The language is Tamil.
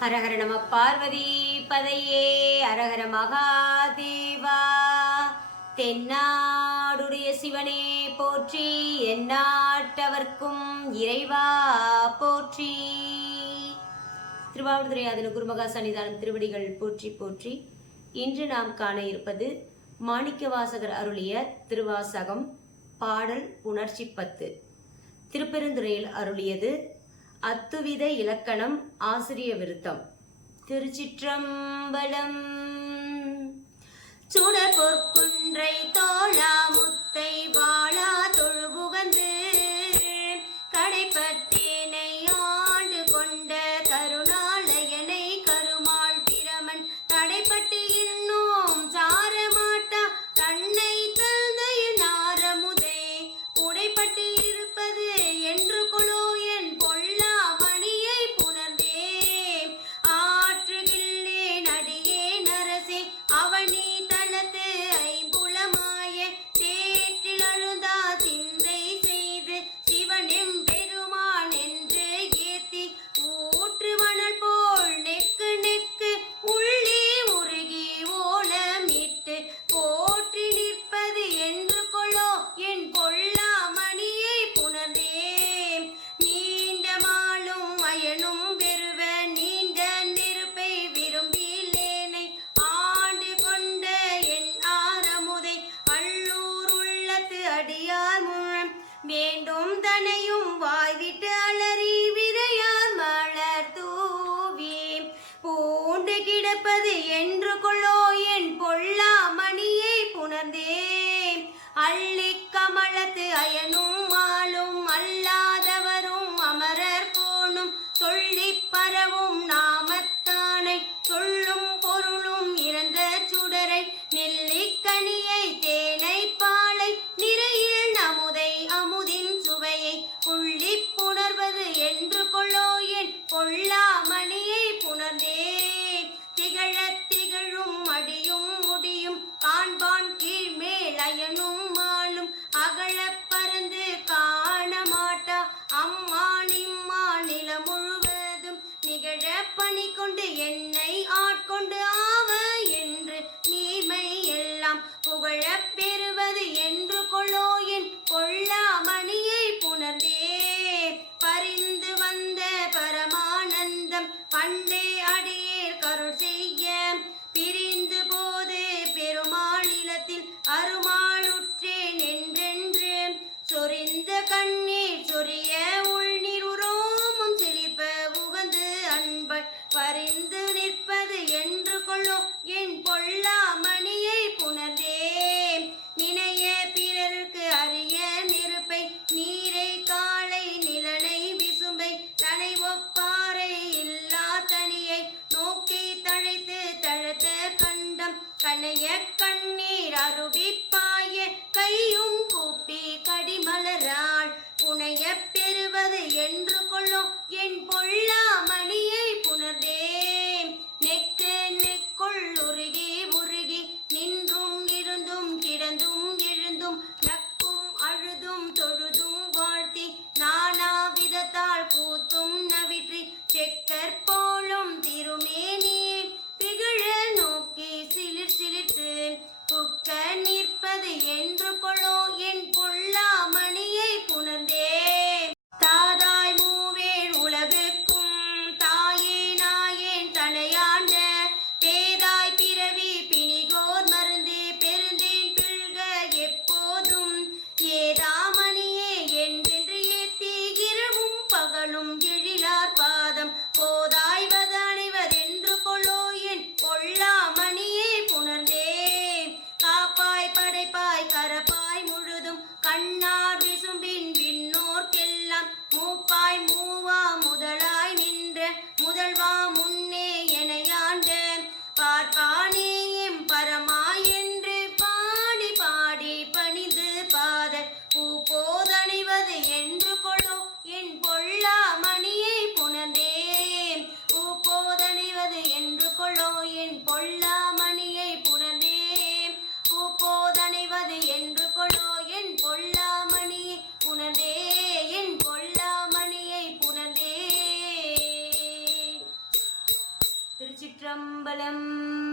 ஹரஹர நம பார்வதி பதையே அரஹர மகாதேவா. தென்னாடுடைய சிவனே போற்றி, எந்நாட்டவர்க்கும் இறைவா போற்றி. திருவாவடுதுறை ஆதீன குருமகா சன்னிதானம் திருவடிகள் போற்றி போற்றி. இன்று நாம் காண இருப்பது மாணிக்கவாசகர் அருளிய திருவாசகம் பாடல் புணர்ச்சி 10. திருப்பெருந்துறையில் அருளியது. அத்துவித இலக்கணம் ஆசிரிய விருத்தம். திருச்சிற்றம்பலம். சுடர் பொற்குன்றை தோளா முத்தை வாழா தொழுபுகந்து கடைப்பட்டேனை ஆண்டு கொண்ட கருணாலயனை கருமாள் பிரமன் தடைப்பட்டு இன்னும் சாரமாட்டா தன்னை தந்தையின் ஆரமுதே உடைப்பட்டு இருப்பது என்று கொலோ என் பொல்லா மணியை புணர்ந்தே ஆற்றுகில்லேன் அடியே நரசே அவனி தளத்து ஐம்புலமாய சேற்றில் அழுந்தா சிந்தை செய்து சிவனெம் பெருமான் என்று ஏத்தி ஊற்று மணல் போல் நெக்கு நெக்கு உள்ளே உருகி ஓலமிட்டு போற்றி நிற்பது என்று கொலோ என் பொல்லா மணியை புணர்ந்தே நீண்ட மாலும் அயனும் பெறுவ நீண்ட நெருப்பை விரும்பிலேனை ஆண்டு கொண்ட என் ஆரமுதை அள்ளூர் உள்ளத்து அடியார் முன் வேண்டும் தனையும் வாய்விட்டு அலறி விரையார் மலர் தூவி பூண்டு கிடப்பது என்று கொள்ளோ என் பொல்லா மணியை புணர்ந்தே அள்ளி கமலத்து அயனும் மாலும் அல்லாதவரும் அமரர் கோணும் சொல்லி பரவும் நாமத்தானை சொல்லும் பொருளும் இறந்த சுடரை நெல்லிக்கனியை தேனை பாலை நிறையில் நமுதை அமுதின் சுவையை புள்ளி புணர்வது என்று கொள்ளோ என் பொல்லா மணியை புணர்ந்தே திகழ திகழும் அடியும் முடியும் காண்பான் கீழ்மேல் அயனும் மாலும் அகழ பறந்து காண மாட்டா அம்மா நிம்மா நில முழுவதும் நிகழ பணி கொண்டு என்னை ஆட்கொண்டு ஆவ என்று நீர்மை எல்லாம் புகழ பெறுவது என்று கொள்ளோ என் பொல்லா மணியை புணர்ந்தே பரிந்து வந்த பரமானந்தம் பண்டே அடியேர் கருள் செய்ய பிரிந்து போது பெருமாளிலத்தில் அருமாளுற்றேன் என்றென்று சொரிந்த கண்ணீர் சொரிய உள்நீர் உரோமும் செழிப்ப உகந்து அன்பர் பரிந்து நிற்பது என்று கொள்ளோ என் பொல்லா மணியை புணர்ந்தே நினைய பிறருக்கு அரிய நெருப்பை நீரை காலை நிலனை விசும்பை தனை ஒப்பாரை இல்லா தனியை நோக்கி தழைத்து தழத்த கண்டம் கனைய கண்ணீர் அருவிப்பாய கையும் கூப்பி கடிமலராள் புனைய பெறுவது என்று கொள்ளோ என் பொல்லா மணியை புணர்ந்தே நெக்கு நெக்குள் உருகி உருகி நின்றும் இருந்தும் கிடந்தும் எழுந்தும் நக்கும் அழுதும் தொழுதும் வாழ்த்தி நானா விதத்தால் கூத்தும் நவிற்றி செக்கற் போலும் திருமேனி பிகழ நோக்கி சிலிர் சிலிர்த்து புக்க நிற்பது என்று கொள்ளோ என் பொல்லா மணியை புணர்ந்தே தாதாய் மூவேள் உலகுக்கும் தாயே நாயேன் தனையாண்ட பேதாய் பிறவி பிணிகோர் மருந்தே பெருந்தேன் பிழ்க எப்போதும் ஏதாமணியே என்றென்று ஏத்தி இரவும் பகலும் எழிலார் பாதம் போதாய்வது அணைவதென்று கொள்ளோ என் பொல்லா மணியை புணர்ந்தே காப்பாய் படைப்பாய் கரப்பாய் முழுதும் கண்ணார் விசும்பின் விண்ணோர்க்கெல்லாம் மூப்பாய் மூவா முதலாய் நின்ற முதல்வா முன்னே எனையாண்ட பார்ப்பானேயும் பரமாய் என்று பாடி பாடி பணிந்து பாத பூ போதணிவது என்று கொள்ளோ என் பொல்லா மணியை புணர்ந்தே பூ போதணிவது என்று கொள்ளோ என் பொல்லா மணியை புணர்ந்தே பூ போதணிவது என்று கொள்ளோ என் பொல்லா மணியை புணர்ந்தே என் பொல்லா மணியை புணர்ந்தே. திருச்சிற்றம்பலம்.